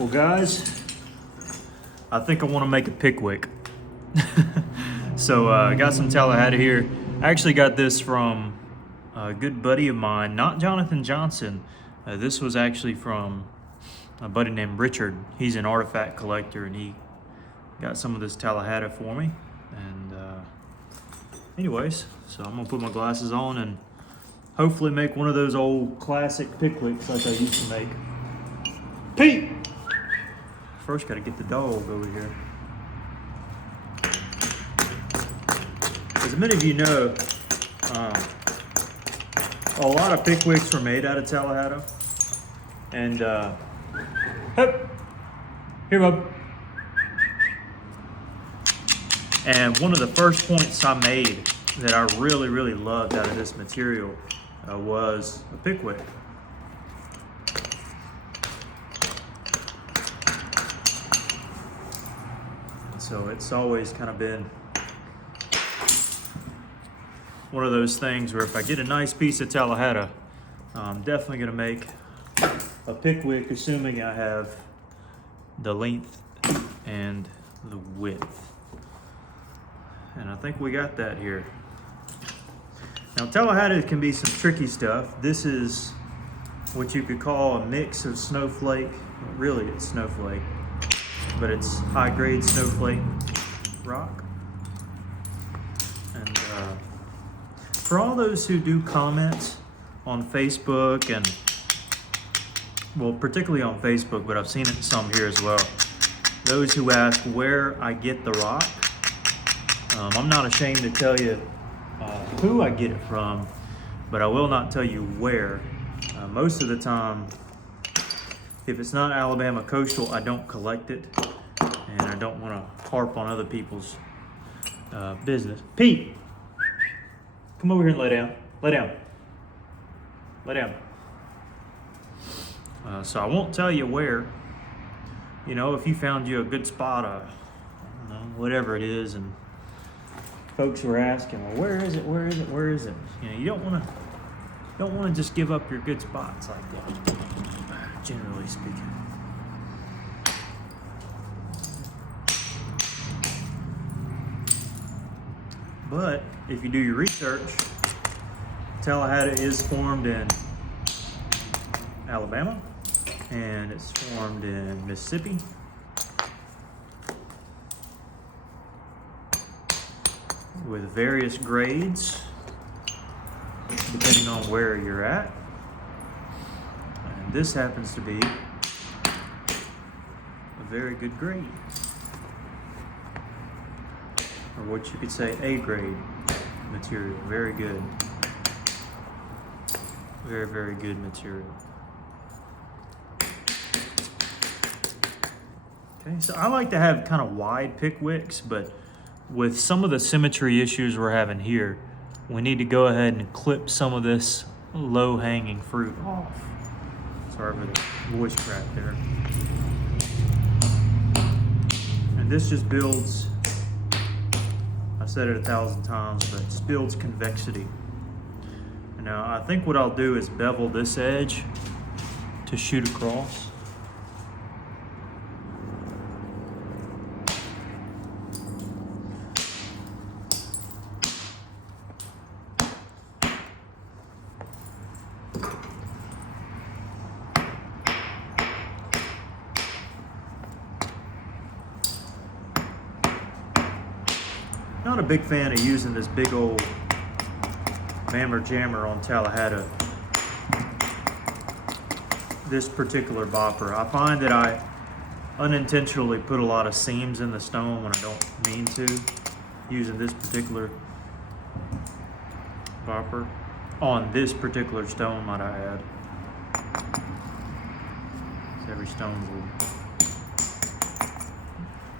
Well guys, I think I want to make a pickwick. So I got some Tallahatta here. I actually got this from a good buddy of mine, not Jonathan Johnson. This was actually from a buddy named Richard. He's an artifact collector and he got some of this Tallahatta for me. And anyways, so I'm gonna put my glasses on and hopefully make one of those old classic pickwicks like I used to make. Pete! First gotta get the dog over here. As many of you know, a lot of pickwicks were made out of Tallahatta. And, here, bub. And one of the first points I made that I really loved out of this material was a pickwick. So it's always kind of been one of those things where if I get a nice piece of Tallahatta, I'm definitely gonna make a pickwick, assuming I have the length and the width. And I think we got that here. Now Tallahatta can be some tricky stuff. This is what you could call a mix of snowflake. Well, really it's snowflake, but it's high grade snowflake rock. And for all those who do comment on Facebook and, well, particularly on Facebook, but I've seen it some here as well. Those who ask where I get the rock, I'm not ashamed to tell you who I get it from, but I will not tell you where. Most of the time, if it's not Alabama coastal, I don't collect it, and I don't want to harp on other people's business. Pete, come over here and lay down. Lay down. Lay down. So I won't tell you where. You know, if you found you a good spot, I don't know, whatever it is, and folks were asking, well, where is it? Where is it? Where is it? You know, you don't want to just give up your good spots like that, generally speaking. But if you do your research, Tallahatta is formed in Alabama and it's formed in Mississippi, with various grades depending on where you're at. And this happens to be a very good grade, or what you could say A grade material. Very good. Very good material. Okay, so I like to have kind of wide pickwicks, but with some of the symmetry issues we're having here, we need to go ahead and clip some of this low-hanging fruit off. Sorry for the voice crack there. And this just builds, I've said it 1,000 times, but it just builds convexity. Now I think what I'll do is bevel this edge to shoot across. Not a big fan of using this big old mammer jammer on Tallahatta, this particular bopper. I find that I unintentionally put a lot of seams in the stone when I don't mean to, using this particular bopper on this particular stone, might I add. So every stone's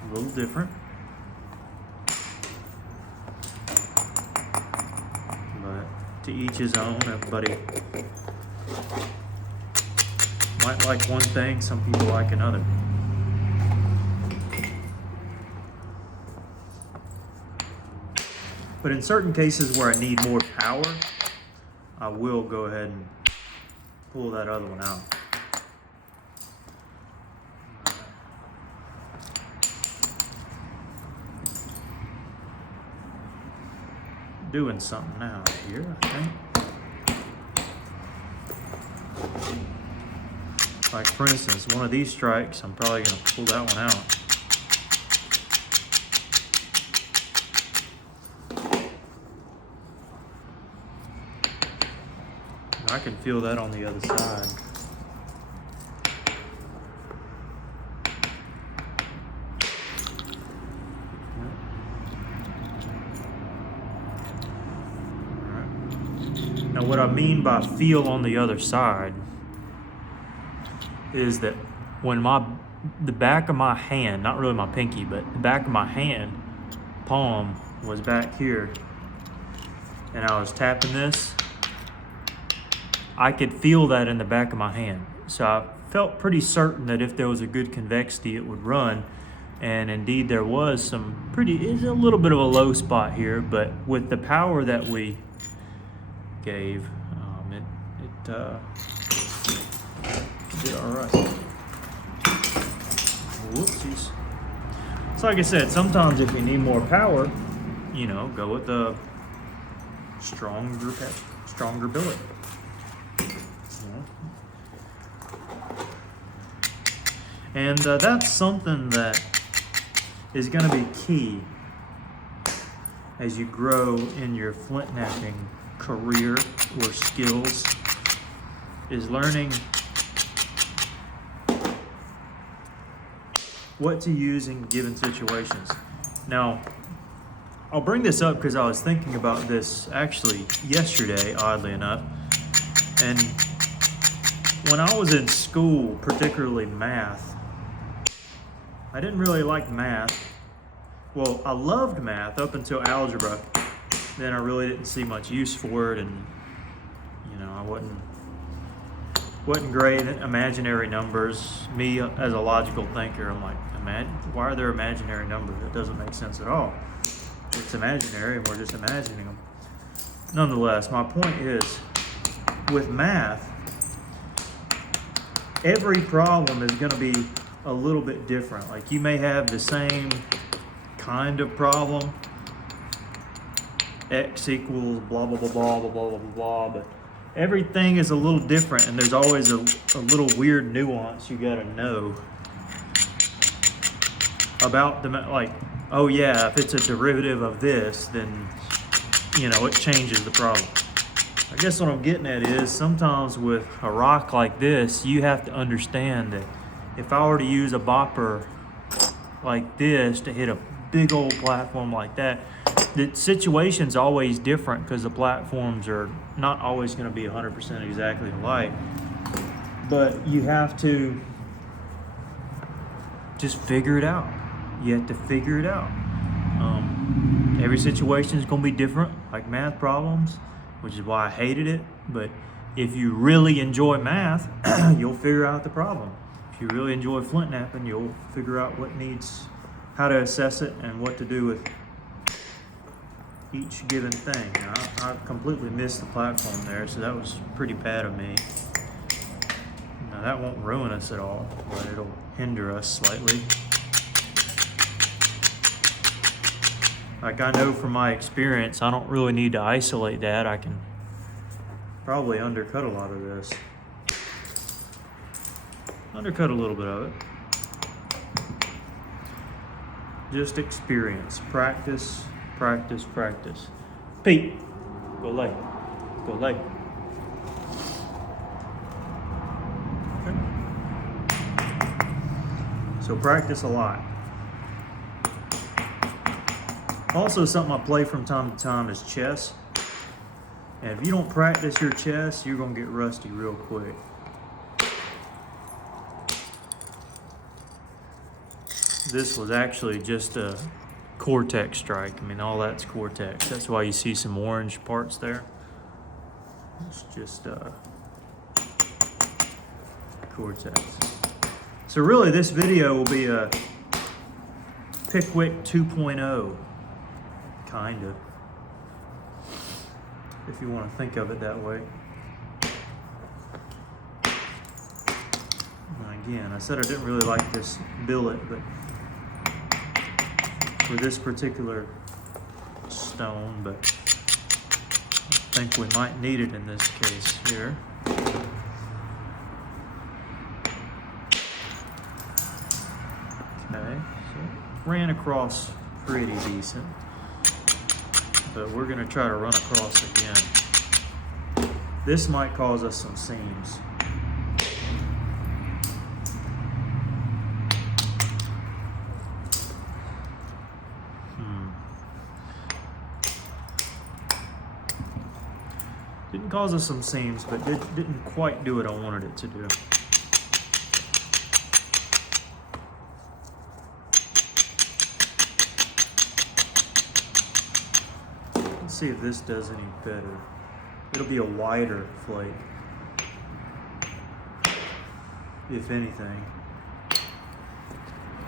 a little different. To each his own. Everybody might like one thing, some people like another. But in certain cases where I need more power, I will go ahead and pull that other one out. doing something now here, I think. Like for instance, one of these strikes, I'm probably gonna pull that one out. I can feel that on the other side. Now what I mean by feel on the other side is that when the back of my hand, not really my pinky, but the back of my hand, palm was back here, and I was tapping this, I could feel that in the back of my hand. So I felt pretty certain that if there was a good convexity, it would run. And indeed there was it's a little bit of a low spot here, but with the power that we gave, it did all right. Whoopsies. So like I said, sometimes if you need more power, you know, go with the stronger billet. And that's something that is going to be key as you grow in your flint knapping career or skills, is learning what to use in given situations. Now, I'll bring this up because I was thinking about this actually yesterday, oddly enough. And when I was in school, particularly math, I didn't really like math. Well, I loved math up until algebra. Then I really didn't see much use for it, and you know, I wasn't great at imaginary numbers. Me as a logical thinker, I'm like, why are there imaginary numbers? It doesn't make sense at all. It's imaginary, and we're just imagining them. Nonetheless, my point is, with math, every problem is going to be a little bit different. Like you may have the same kind of problem, x equals blah blah blah blah blah blah blah blah, but everything is a little different, and there's always a little weird nuance you got to know about the, like, oh yeah, if it's a derivative of this, then you know it changes the problem. I guess what I'm getting at is sometimes with a rock like this, you have to understand that if I were to use a bopper like this to hit a big old platform like that, the situation's always different because the platforms are not always going to be 100% exactly alike. But you have to just figure it out. You have to figure it out. Every situation is going to be different, like math problems, which is why I hated it. But if you really enjoy math, you'll figure out the problem. If you really enjoy flint knapping, you'll figure out how to assess it and what to do with each given thing. Now, I completely missed the platform there, so that was pretty bad of me. Now that won't ruin us at all, but it'll hinder us slightly. Like I know from my experience, I don't really need to isolate that. I can probably undercut a lot of this. Undercut a little bit of it. Just experience, practice, practice, practice. Pete, go lay, go lay. Okay. So practice a lot. Also, something I play from time to time is chess. And if you don't practice your chess, you're gonna get rusty real quick. This was actually just a Cortex strike. I mean, all that's Cortex. That's why you see some orange parts there. It's just Cortex. So really, this video will be a Pickwick 2.0, kind of, if you want to think of it that way. And again, I said I didn't really like this billet, but for this particular stone, but think we might need it in this case here. Okay, so ran across pretty decent, but we're gonna try to run across again. This might cause us some seams. Didn't cause us some seams, but didn't quite do what I wanted it to do. Let's see if this does any better. It'll be a wider flake, if anything.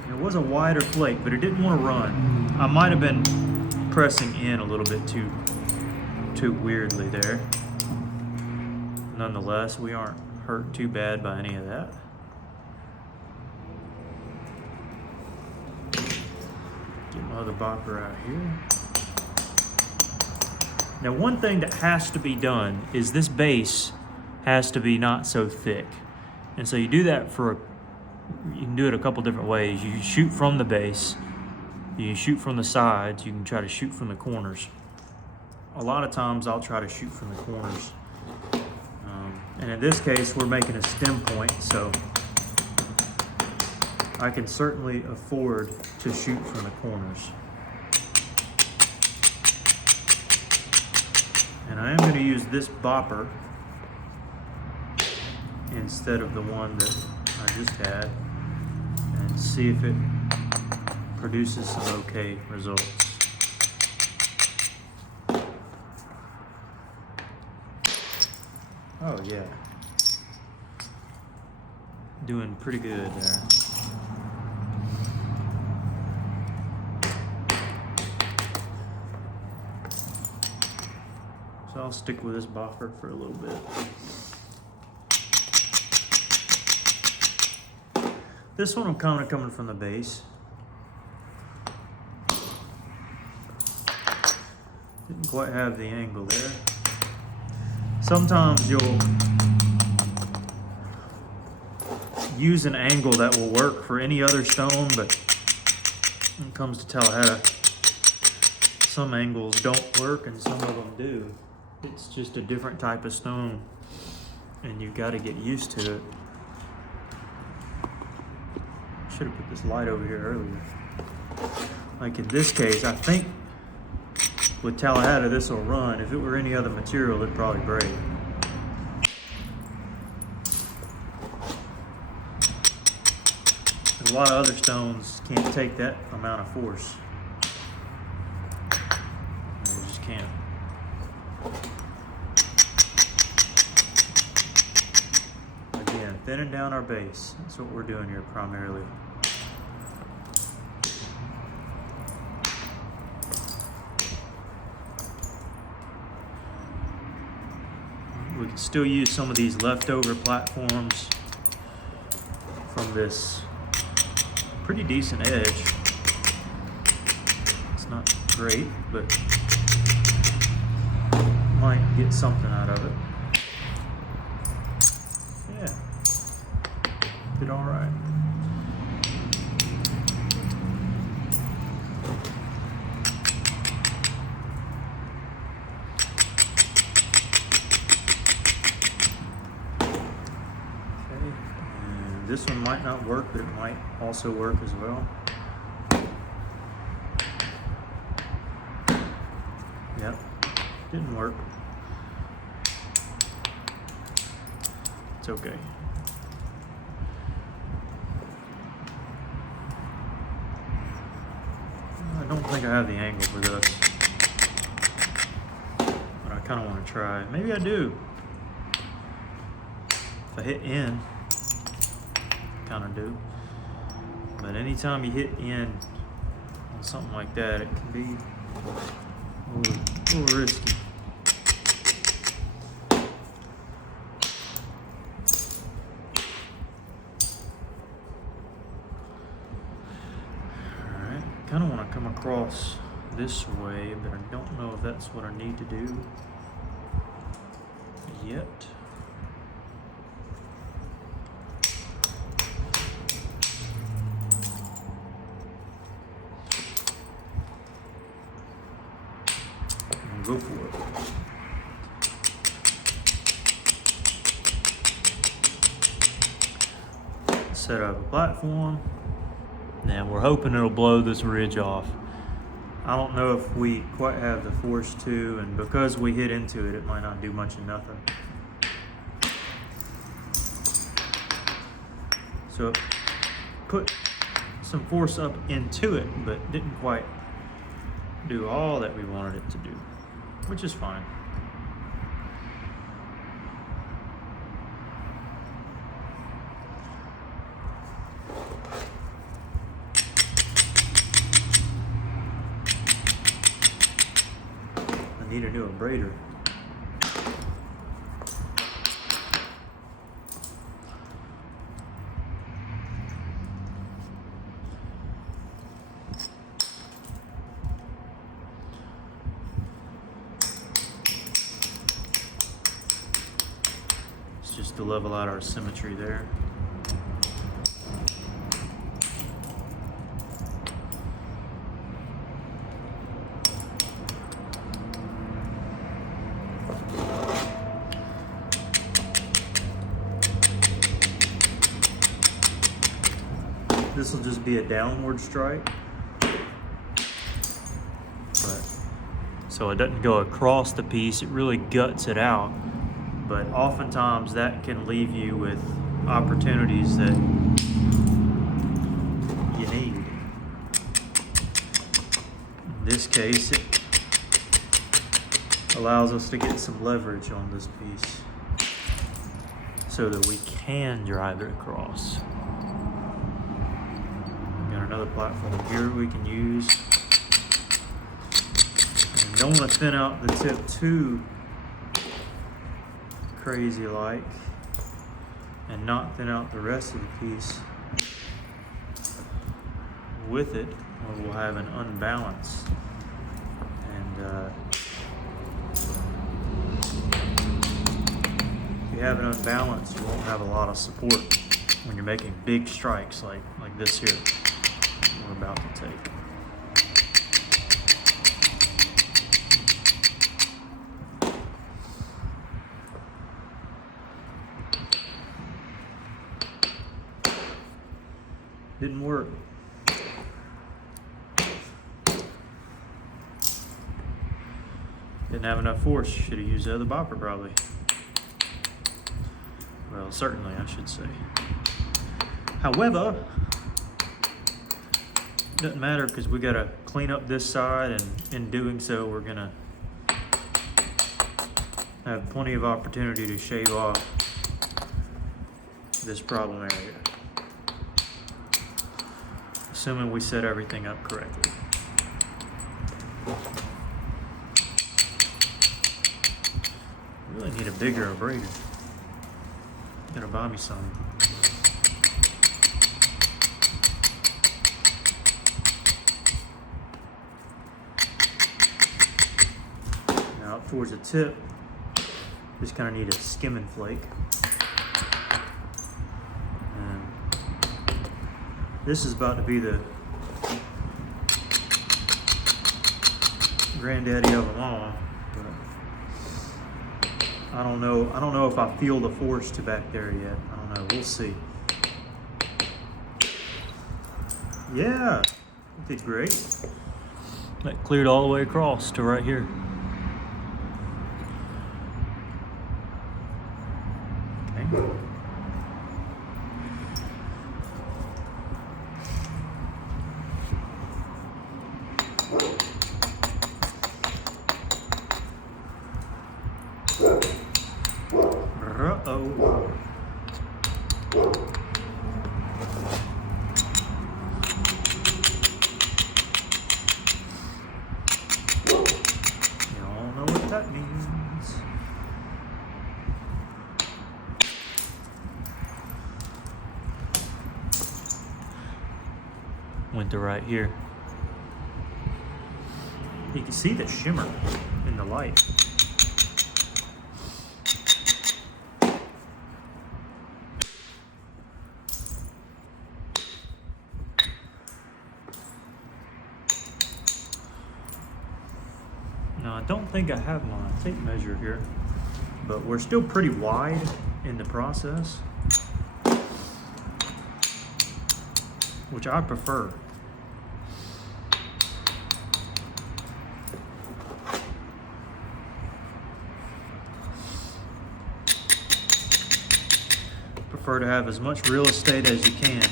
It was a wider flake, but it didn't want to run. I might have been pressing in a little bit too weirdly there. Nonetheless, we aren't hurt too bad by any of that. Get my other bopper out here. Now, one thing that has to be done is this base has to be not so thick. And so you do that you can do it a couple different ways. You shoot from the base, you can shoot from the sides, you can try to shoot from the corners. A lot of times I'll try to shoot from the corners. And in this case, we're making a stem point, so I can certainly afford to shoot from the corners. And I am going to use this bopper instead of the one that I just had and see if it produces some okay results. Oh yeah, doing pretty good there. So I'll stick with this bopper for a little bit. This one I'm kind of coming from the base. Didn't quite have the angle there. Sometimes you'll use an angle that will work for any other stone, but when it comes to Tallahatta, some angles don't work and some of them do. It's just a different type of stone, and you've got to get used to it. Should have put this light over here earlier. Like in this case, I think with Tallahatta, this will run. If it were any other material, it'd probably break. A lot of other stones can't take that amount of force. They just can't. Again, thinning down our base. That's what we're doing here primarily. We can still use some of these leftover platforms from this pretty decent edge. It's not great, but might get something out of it. Yeah, did all right. This one might not work, but it might also work as well. Yep, didn't work. It's okay. I don't think I have the angle for this, but I kind of want to try. Maybe I do. If I hit N, kind of do, but anytime you hit in on something like that, it can be a little risky. Alright, kind of want to come across this way, but I don't know if that's what I need to do. yet. And go for it. Set up a platform. Now we're hoping it'll blow this ridge off. I don't know if we quite have the force to, and because we hit into it, it might not do much of nothing. So it put some force up into it, but didn't quite do all that we wanted it to do, which is fine. Need a new abrader. It's just to level out our symmetry there. This will just be a downward strike, but so it doesn't go across the piece, it really guts it out, but oftentimes that can leave you with opportunities that you need. In this case, it allows us to get some leverage on this piece so that we can drive it across. Another platform here we can use. And don't want to thin out the tip too crazy like, and not thin out the rest of the piece with it, or we'll have an unbalance. And if you have an unbalance, you won't have a lot of support when you're making big strikes like this here we're about to take. Didn't work. Didn't have enough force. Should have used the other bopper probably. Well, certainly I should say. However, doesn't matter because we got to clean up this side, and in doing so we're gonna have plenty of opportunity to shave off this problem area, assuming we set everything up correctly. Really need a bigger abrader. Gotta buy me some. Towards the tip, just kind of need a skimming flake. And this is about to be the granddaddy of them all. But I don't know if I feel the force to back there yet. I don't know. We'll see. Yeah, did great. That cleared all the way across to right here. Uh-oh. Y'all know what that means. Went to right here. You can see the shimmer in the light. don't think I have my tape measure here, but we're still pretty wide in the process, which I prefer. Prefer to have as much real estate as you can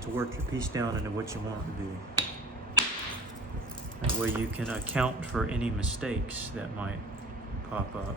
to work your piece down into what you want it to be. That way you can account for any mistakes that might pop up.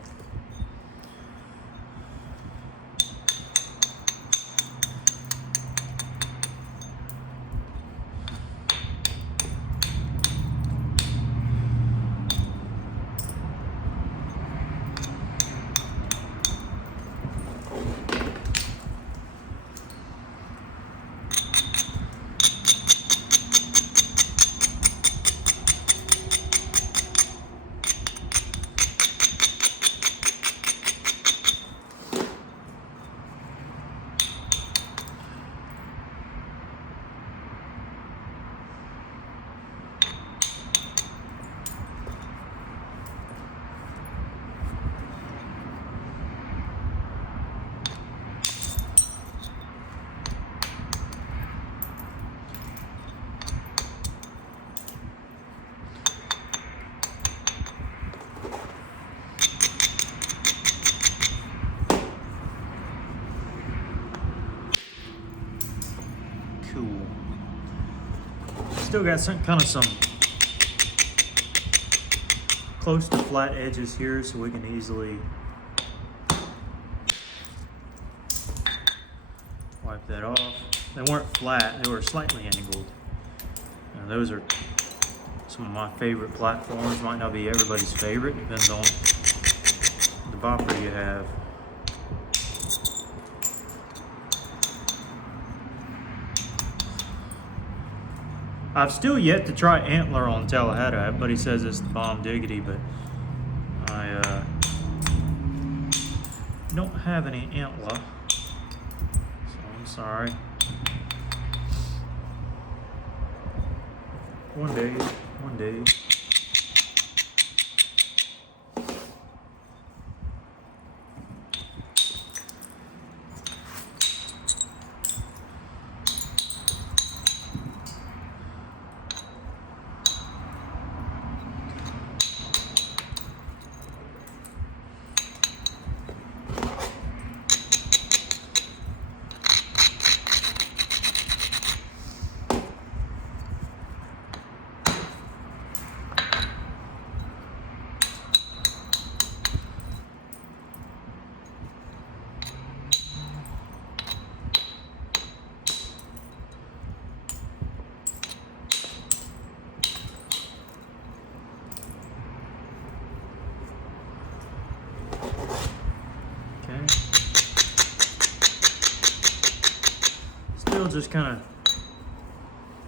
Still got some close to flat edges here, so we can easily wipe that off. They weren't flat, they were slightly angled. And those are some of my favorite platforms. Might not be everybody's favorite, depends on the bopper you have. I've still yet to try antler on Tallahatta. Everybody says it's the bomb diggity, but I don't have any antler, so I'm sorry. One day. Still just kind of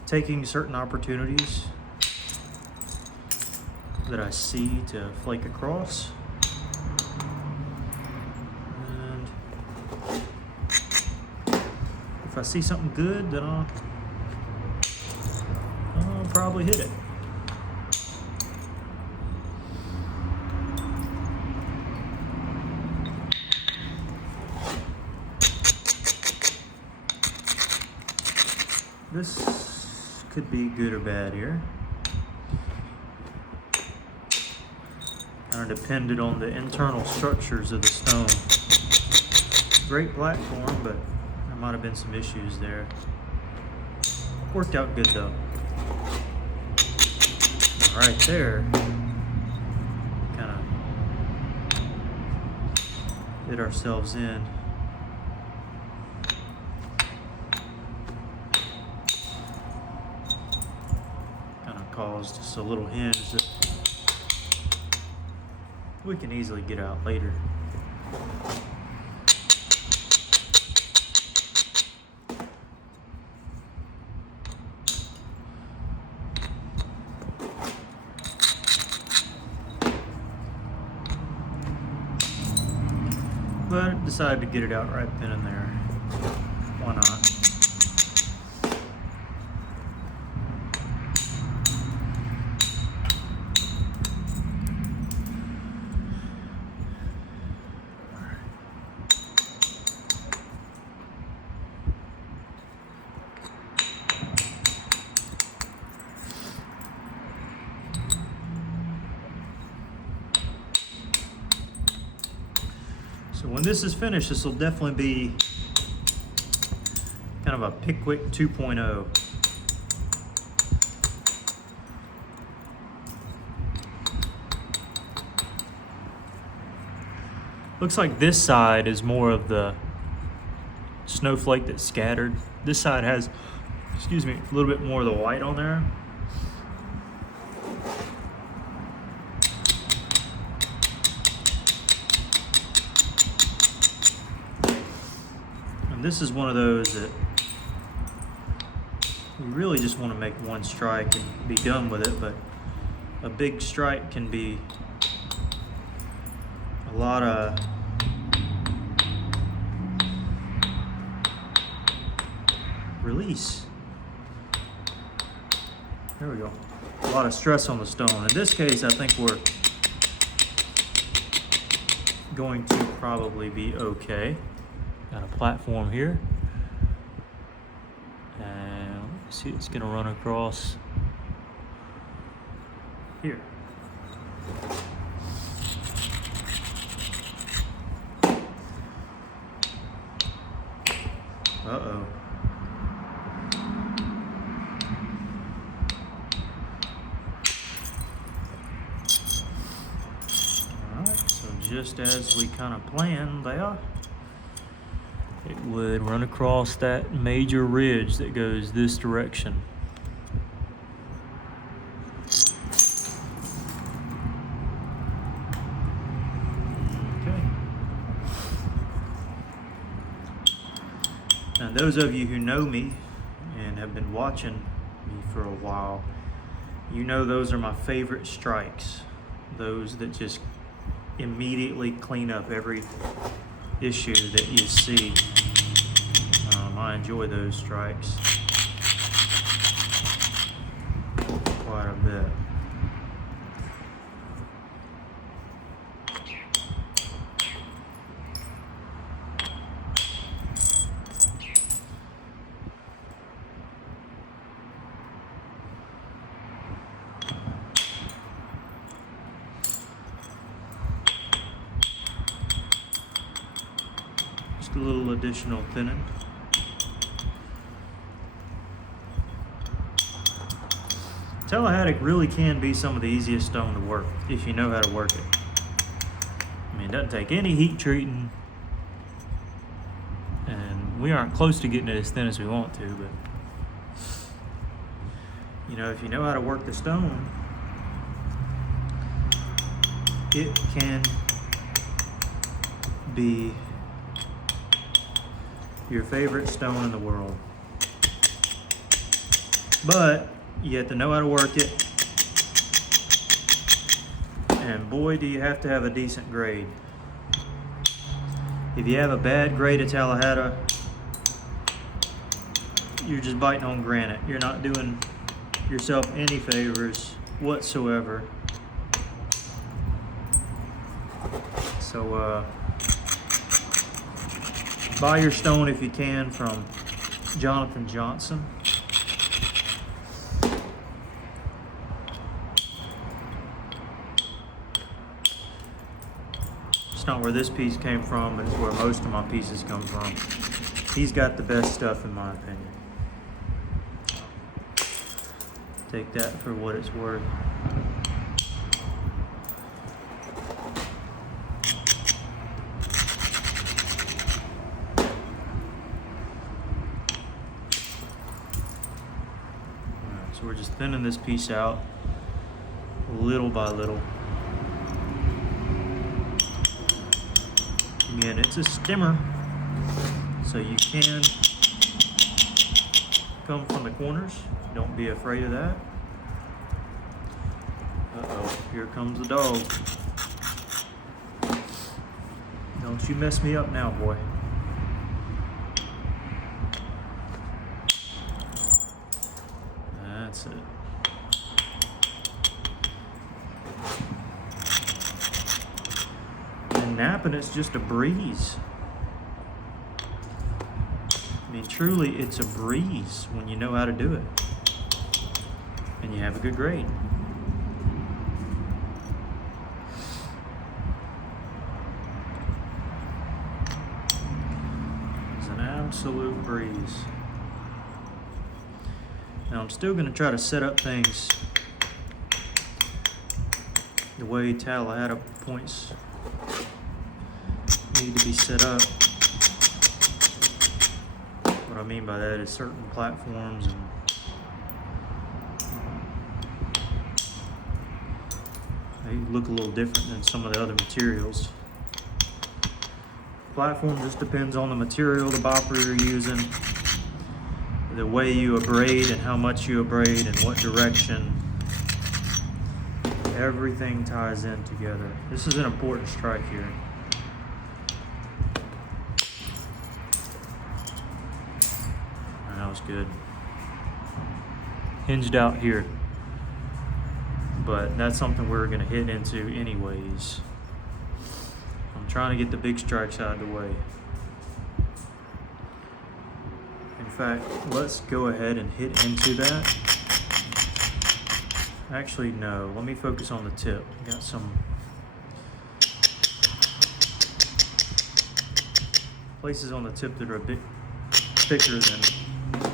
taking certain opportunities that I see to flake across. And if I see something good, then I'll probably hit it. This could be good or bad here. Kind of depended on the internal structures of the stone. Great platform, but there might have been some issues there. Worked out good though. Right there, kind of hit ourselves in. Caused just a little hinge that we can easily get out later. But I decided to get it out right then and there. Why not? this is finished, this will definitely be kind of a Pickwick 2.0. Looks like this side is more of the snowflake that's scattered. This side has, excuse me, a little bit more of the white on there. And this is one of those that you really just want to make one strike and be done with it, but a big strike can be a lot of release. There we go. A lot of stress on the stone. In this case, I think we're going to probably be okay. Got a platform here. And let me see, it's going to run across here. Uh-oh. Alright, so just as we kind of planned there, it would run across that major ridge that goes this direction. Now, those of you who know me and have been watching me for a while, you know those are my favorite strikes. Those that just immediately clean up every issue that you see. I enjoy those strikes quite a bit. Just a little additional thinning. Tallahatta really can be some of the easiest stone to work if you know how to work it. I mean, it doesn't take any heat treating, and we aren't close to getting it as thin as we want to, but you know, if you know how to work the stone, it can be your favorite stone in the world. But you have to know how to work it, and boy, do you have to have a decent grade. If you have a bad grade at Tallahatta, you're just biting on granite. You're not doing yourself any favors whatsoever. So buy your stone if you can from Jonathan Johnson. It's not where this piece came from, but it's where most of my pieces come from. He's got the best stuff in my opinion. Take that for what it's worth. Alright, so we're just thinning this piece out little by little. Again, it's a stimmer, so you can come from the corners. Don't be afraid of that. Uh-oh, here comes the dog. Don't you mess me up now, boy. That's it. And napping is just a breeze. I mean, truly, it's a breeze when you know how to do it. And you have a good grade. absolute breeze. Now I'm still gonna try to set up things the way Tallahatta points need to be set up. What I mean by that is certain platforms and they look a little different than some of the other materials. Platform just depends on the material, the bopper you're using, the way you abrade and how much you abrade and what direction. Everything ties in together. This is an important strike here. That was good. Hinged out here. But that's something we're gonna hit into anyways. I'm trying to get the big strikes out of the way. In fact, let's go ahead and hit into that. Actually, no, let me focus on the tip. Got some places on the tip that are a bit thicker than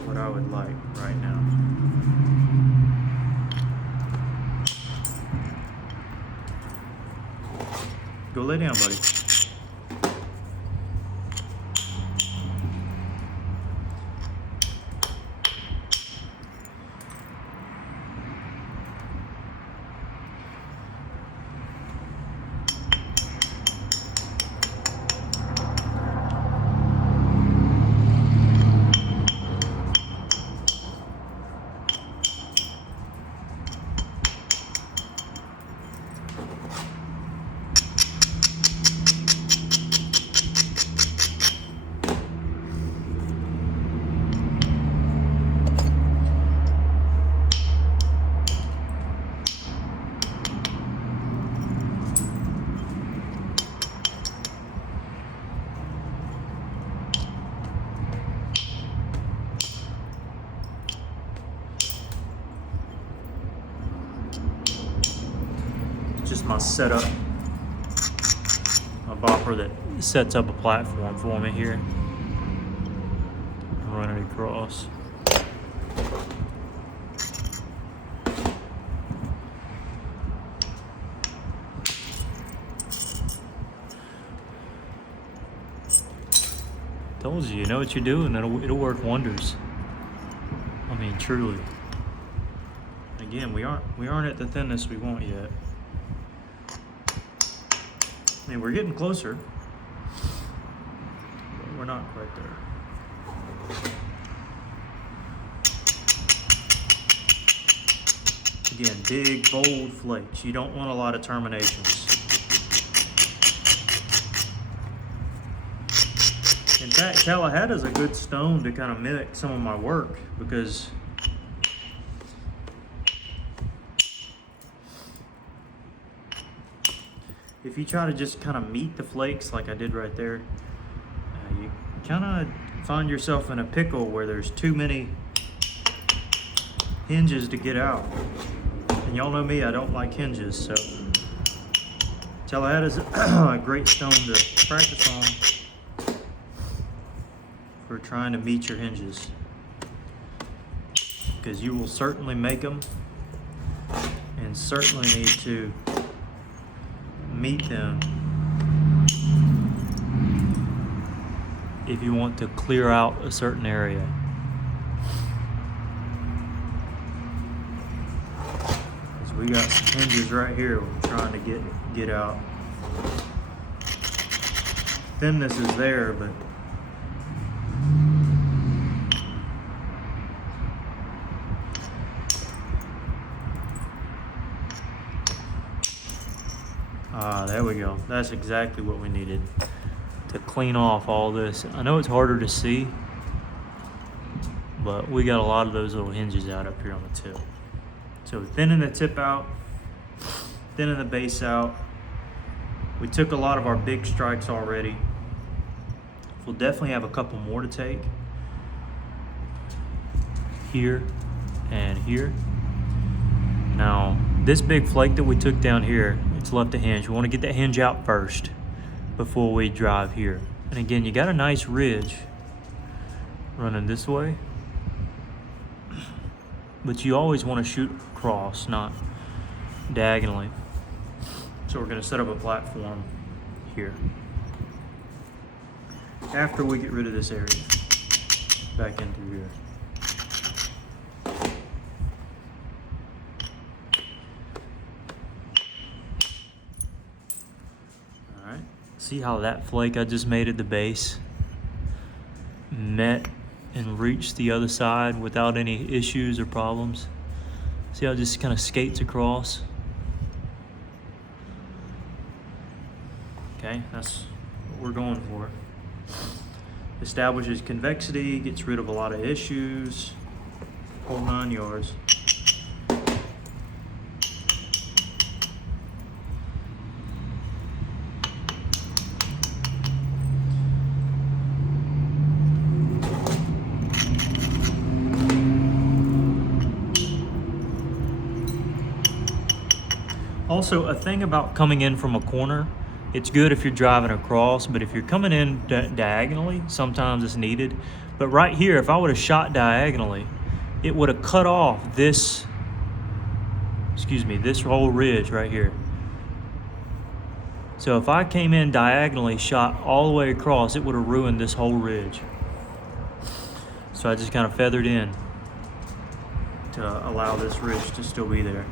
what I would like right now. Go lay down, buddy. Just my setup, my bopper that sets up a platform for me here. Run it across. Told you, you know what you're doing, it'll work wonders. I mean, truly. Again, we aren't at the thinness we want yet. I mean, we're getting closer, but we're not quite there. Again, big, bold flakes. You don't want a lot of terminations. In fact, Tallahatta is a good stone to kind of mimic some of my work because if you try to just kind of meet the flakes like I did right there, you kind of find yourself in a pickle where there's too many hinges to get out. And y'all know me, I don't like hinges, so Tallahatta's a great stone to practice on for trying to meet your hinges, because you will certainly make them and certainly need to meet them if you want to clear out a certain area. Because we got some hinges right here we're trying to get out. Thinness is there, but there we go. That's exactly what we needed to clean off all this. I know it's harder to see, but we got a lot of those little hinges out up here on the tip. So thinning the tip out, thinning the base out. We took a lot of our big strikes already. We'll definitely have a couple more to take. Here and here. Now, this big flake that we took down here, it's left a hinge. We want to get that hinge out first before we drive here. And again, you got a nice ridge running this way. But you always want to shoot across, not diagonally. So we're going to set up a platform here. After we get rid of this area, back in through here. All right, see how that flake I just made at the base met and reached the other side without any issues or problems? See how it just kind of skates across? Okay, that's what we're going for. Establishes convexity, gets rid of a lot of issues, whole 9 yards. Also, a thing about coming in from a corner, it's good if you're driving across, but if you're coming in diagonally, sometimes it's needed. But right here, if I would have shot diagonally, it would have cut off this, this whole ridge right here. So if I came in diagonally, shot all the way across, it would have ruined this whole ridge. So I just kind of feathered in to allow this ridge to still be there.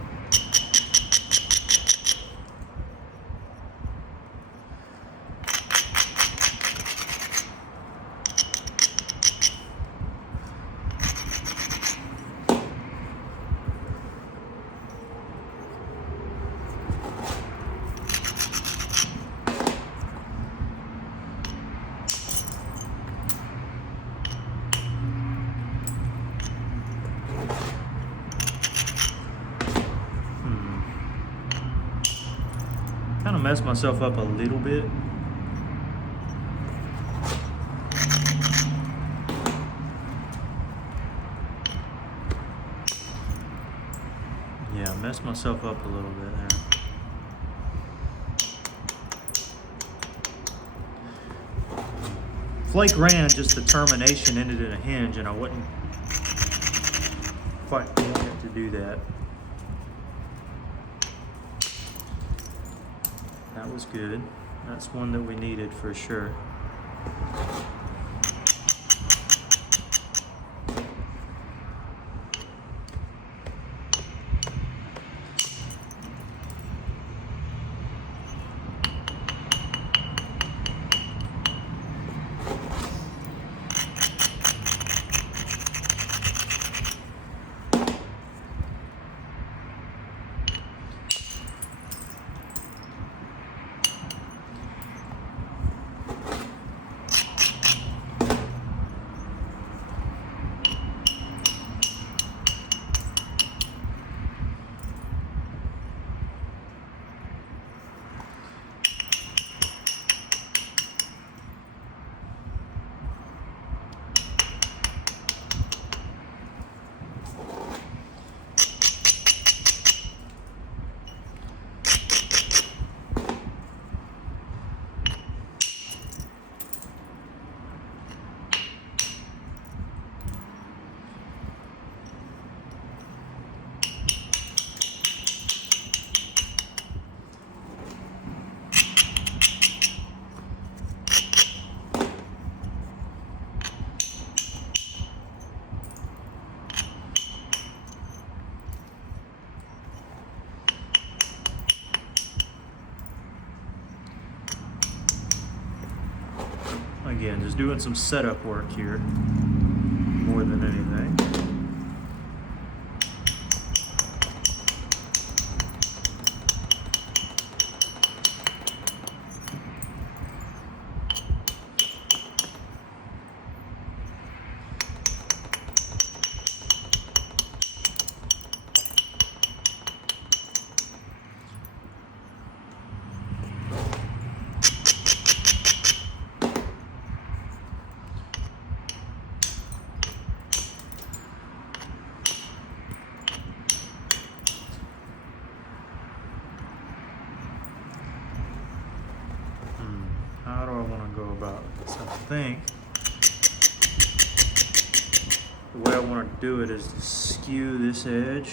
Kind of messed myself up a little bit. Yeah, messed myself up a little bit there. Flake ran, just the termination ended in a hinge, and I wouldn't quite want it to do that. That was good. That's one that we needed for sure. Again, just doing some setup work here more than anything. How do I want to go about this? I think the way I want to do it is to skew this edge.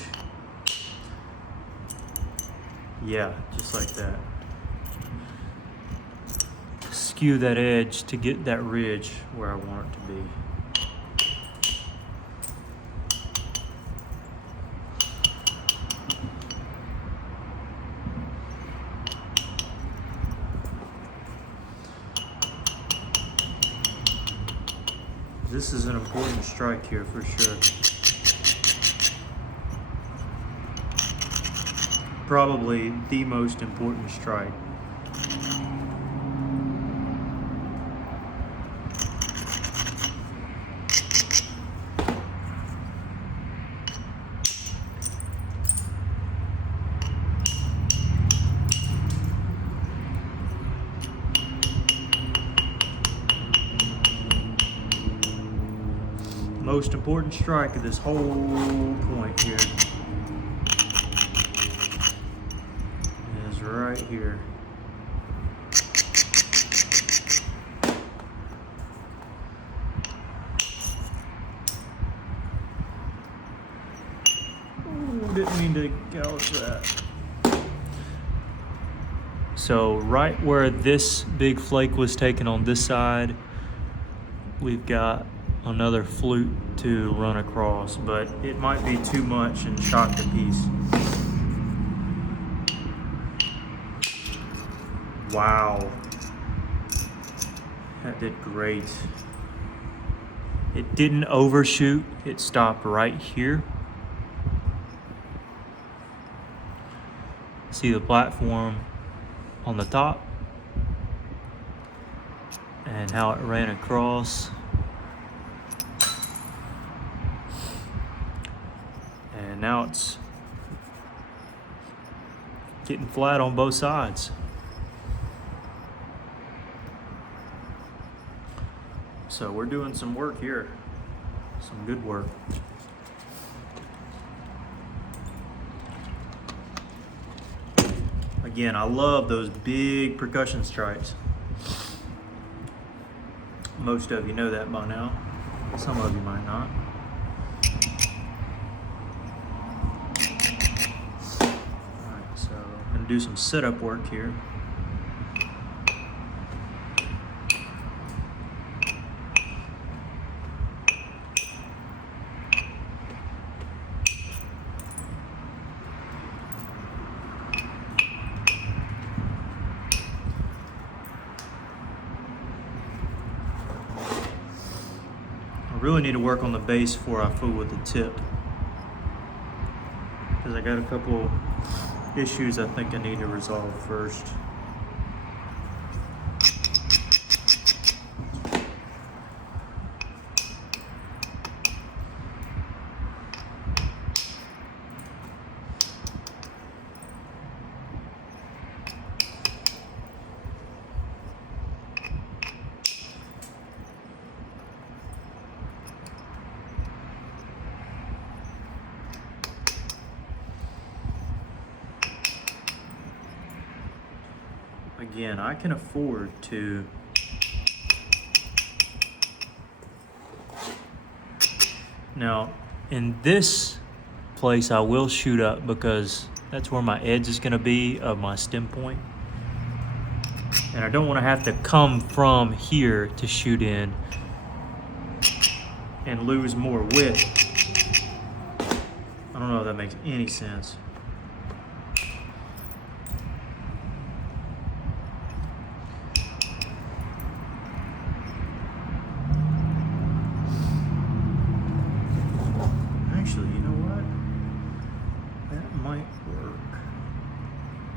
Yeah, just like that. Skew that edge to get that ridge where I want it to be. This is an important strike here for sure. Probably the most important strike. Most important strike of this whole point here is right here. Ooh, didn't mean to gouge that. So right where this big flake was taken on this side, we've got another flute to run across, but it might be too much and shock the piece. Wow, that did great. It didn't overshoot, it stopped right here. See the platform on the top and how it ran across. And now it's getting flat on both sides. So we're doing some work here, some good work. Again, I love those big percussion strikes. Most of you know that by now. Some of you might not. Alright, so I'm going to do some setup work here. I really need to work on the bass before I fool with the tip, because I got a couple issues I think I need to resolve first. Again, I can afford to now in this place I will shoot up because that's where my edge is going to be of my stem point, and I don't want to have to come from here to shoot in and lose more width. I don't know if that makes any sense. Actually, you know what? That might work.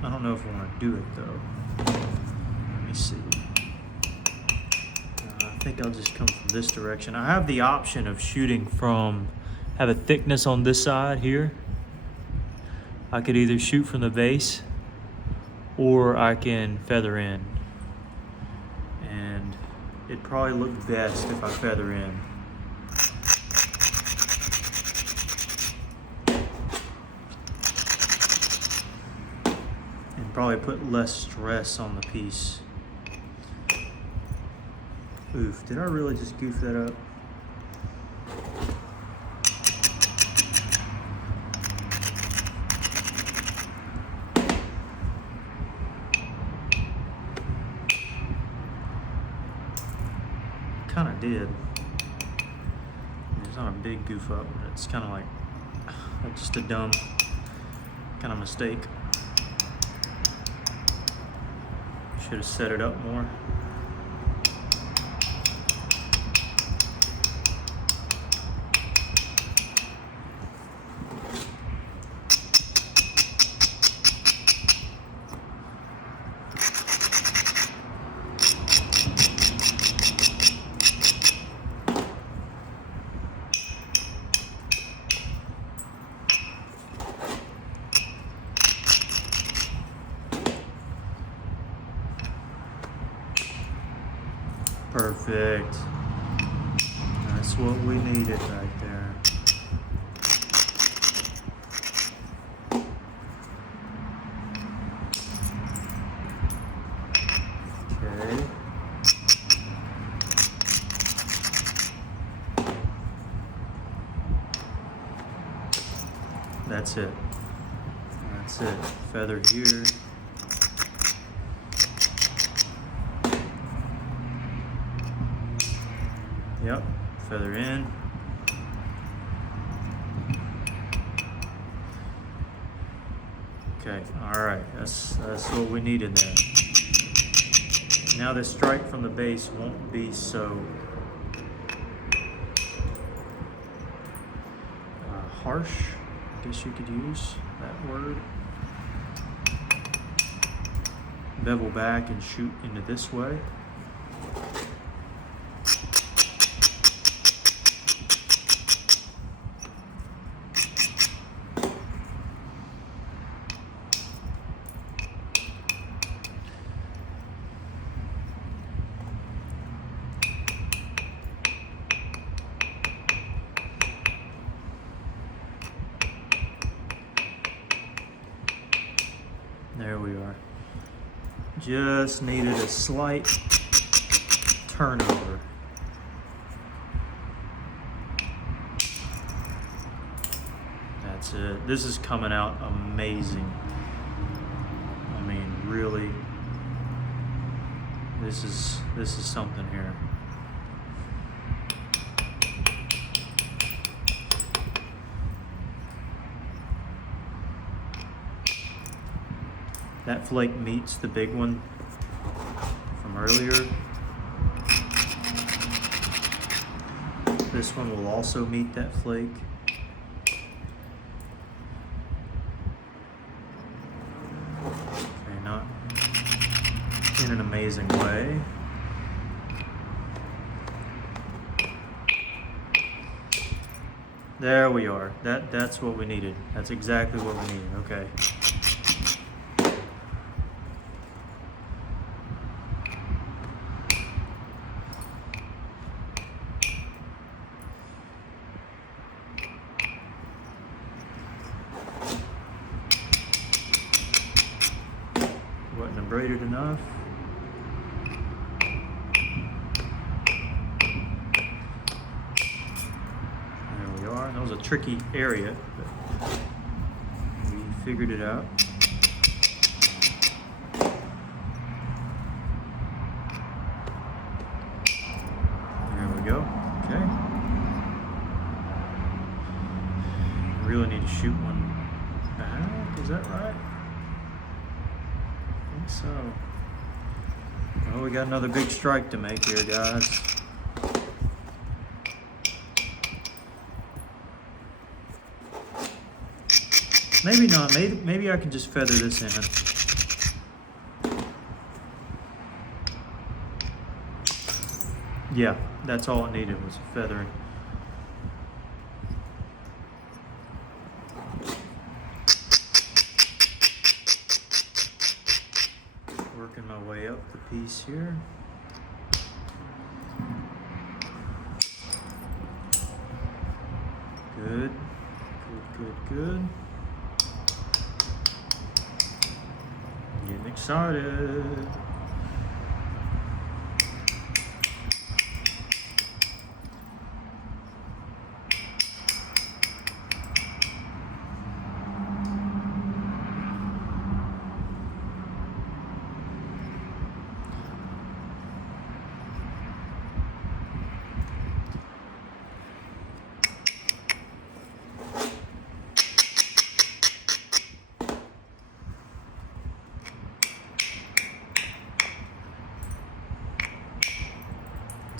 I don't know if I want to do it though. Let me see. I think I'll just come from this direction. I have the option of shooting from, have a thickness on this side here. I could either shoot from the base or I can feather in. And it'd probably look best if I feather in. Probably put less stress on the piece. Oof, did I really just goof that up? did. It's not a big goof up, but it's kind of like just a dumb kind of mistake. Should have set it up more. Perfect. That's what we needed right there. Okay. That's it. That's it. Feather here. Yep, feather in. Okay, all right, that's what we needed there. Now the strike from the base won't be so harsh, I guess you could use that word. Bevel back and shoot into this way. There we are. Just needed a slight turnover. That's it. This is coming out amazing. I mean, really, this is something here. That flake meets the big one from earlier. This one will also meet that flake. Okay, not in an amazing way. There we are. That's what we needed. That's exactly what we needed. Okay. Wasn't braided enough. There we are. That was a tricky area, but we figured it out. There we go. Okay. Really need to shoot one back. Is that right? So, well, we got another big strike to make here, guys. Maybe not. Maybe I can just feather this in. Yeah, that's all it needed was feathering. Working my way up the piece here. Good, good. Getting excited.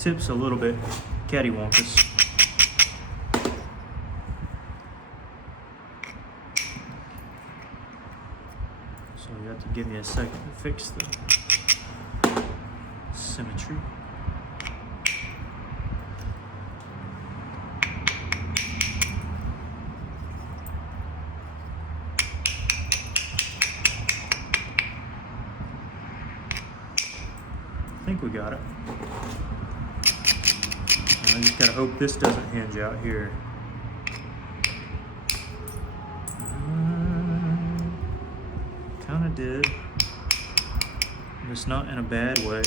tip's a little bit cattywampus. So you have to give me a second to fix the symmetry. I think we got it. I just gotta hope this doesn't hinge out here. Kinda did. Just not in a bad way.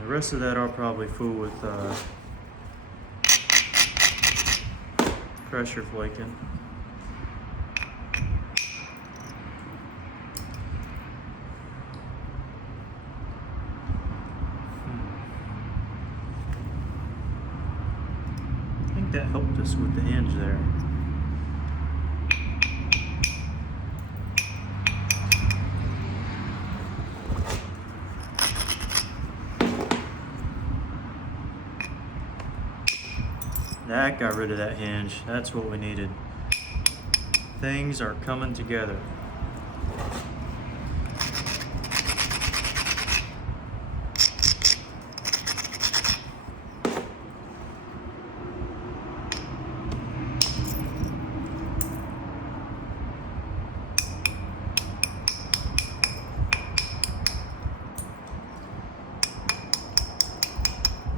The rest of that I'll probably fool with pressure flaking. I think that helped us with the hinge there. That got rid of that hinge. That's what we needed. Things are coming together.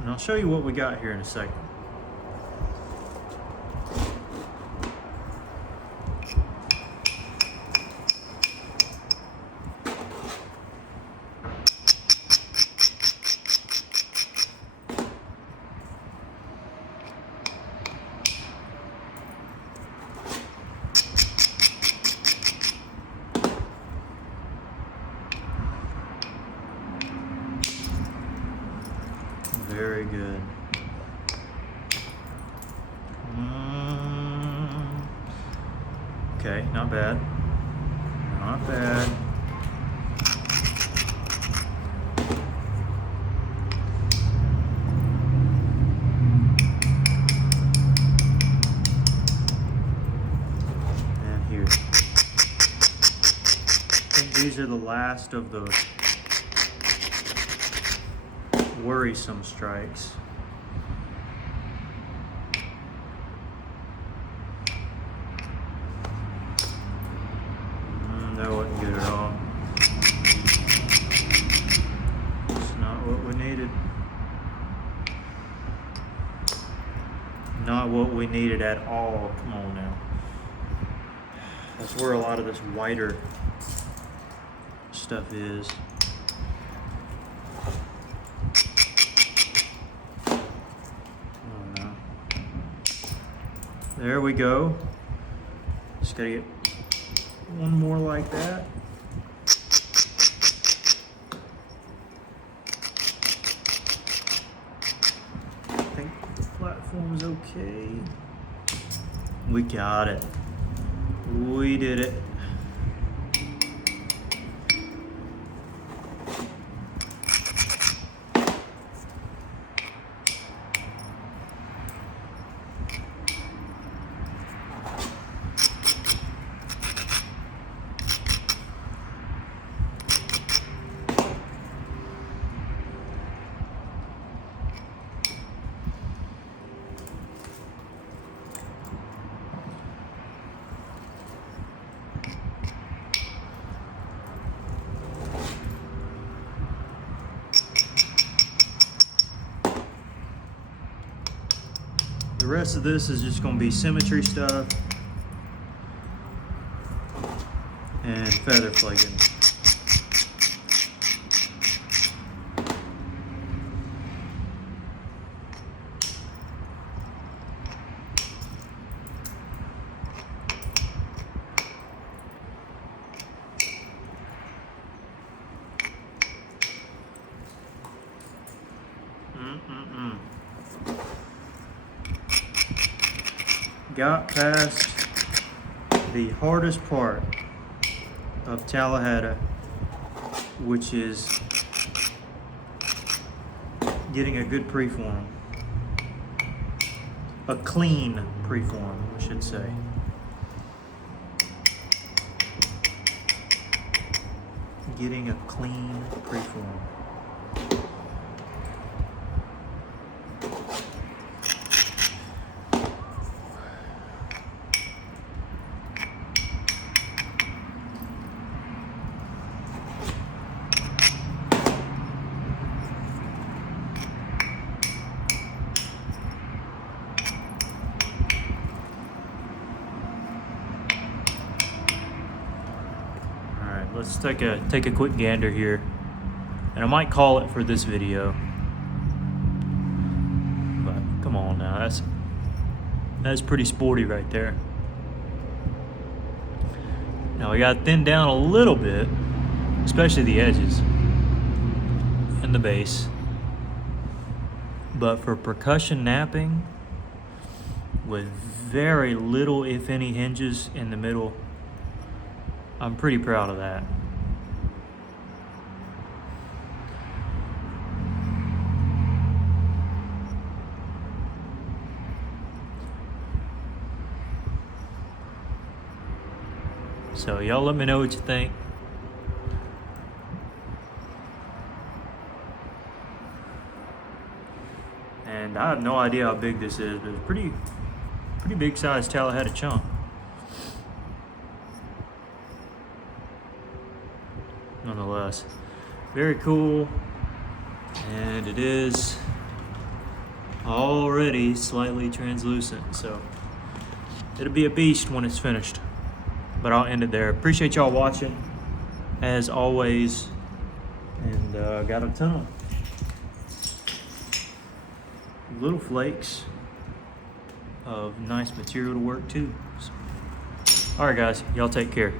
And I'll show you what we got here in a second. Very good. Okay, not bad. Not bad. And here. I think these are the last of the worrisome strikes. That wasn't good at all. It's not what we needed. Not what we needed at all. Come on now. That's where a lot of this whiter stuff is. There we go. Just gotta get one more like that. I think the platform's okay. We got it. We did it. The rest of this is just going to be symmetry stuff and feather flaking. Got past the hardest part of Tallahatta which is getting a good preform. A clean preform, I should say. Getting a clean preform. Let's take a quick gander here, and I might call it for this video. But come on now, that's pretty sporty right there. Now we got to thin down a little bit, especially the edges and the base. But for percussion napping, with very little, if any, hinges in the middle, I'm pretty proud of that. So y'all let me know what you think. And I have no idea how big this is, but it's pretty big size Tallahatta chunk. Nonetheless, very cool, and it is already slightly translucent, so it'll be a beast when it's finished. But I'll end it there. Appreciate y'all watching as always, and got a ton of little flakes of nice material to work too. So, all right guys, y'all take care.